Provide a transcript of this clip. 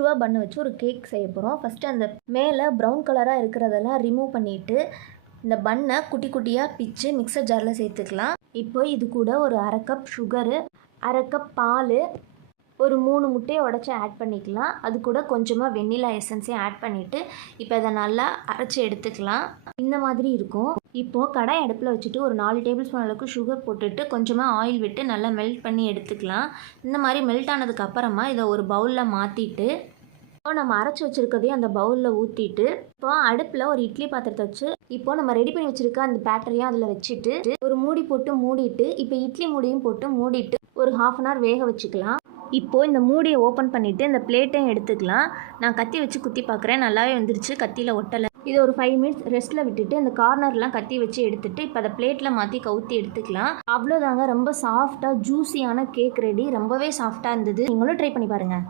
ரூபா பன்னு வச்சு ஒரு கேக் செய்ய போகிறோம். ஃபஸ்ட்டு அந்த மேலே ப்ரௌன் கலராக இருக்கிறதெல்லாம் ரிமூவ் பண்ணிவிட்டு இந்த பன்னை குட்டி குட்டியாக பிச்சு மிக்சர் ஜாரில் சேர்த்துக்கலாம். இப்போ இது கூட ஒரு 1/2 கப் சுகரு, 1/2 கப் பால், ஒரு 3 முட்டையை உடச்சி ஆட் பண்ணிக்கலாம். அது கூட கொஞ்சமாக வெண்ணிலா எசன்ஸையும் ஆட் பண்ணிவிட்டு இப்போ இதை நல்லா அரைச்சி எடுத்துக்கலாம். இந்த மாதிரி இருக்கும். இப்போது கடாய் அடுப்பில் வச்சுட்டு ஒரு 4 டேபிள் ஸ்பூன் அளவுக்கு சுகர் போட்டுட்டு கொஞ்சமாக ஆயில் விட்டு நல்லா மெல்ட் பண்ணி எடுத்துக்கலாம். இந்த மாதிரி மெல்ட் ஆனதுக்கு அப்புறமா இதை ஒரு பவுலில் மாற்றிட்டு இப்போ நம்ம அரைச்சி வச்சுருக்கதையும் அந்த பவுலில் ஊற்றிட்டு இப்போ அடுப்பில் ஒரு இட்லி பாத்திரத்தை வச்சு இப்போ நம்ம ரெடி பண்ணி வச்சுருக்க அந்த பேட்டரையும் அதில் வச்சுட்டு ஒரு மூடி போட்டு மூடிட்டு இப்போ இட்லி மூடியும் போட்டு மூடிட்டு ஒரு 1/2 அன் ஹவர் வேக வச்சுக்கலாம். இப்போது இந்த மூடியை ஓப்பன் பண்ணிவிட்டு இந்த பிளேட்டையும் எடுத்துக்கலாம். நான் கத்தி வச்சு குத்தி பார்க்குறேன், நல்லாவே வந்துருச்சு, கத்தியில் ஒட்டலை. இதை ஒரு 5 மினிட்ஸ் ரெஸ்ட்டில் விட்டுட்டு இந்த கார்னர்லாம் கத்தி வச்சு எடுத்துகிட்டு இப்போ அதை பிளேட்டில் மாற்றி கவுத்தி எடுத்துக்கலாம். அவ்வளோதாங்க, ரொம்ப சாஃப்டாக ஜூஸியான கேக் ரெடி. ரொம்பவே சாஃப்டாக இருந்தது. நீங்களும் ட்ரை பண்ணி பாருங்கள்.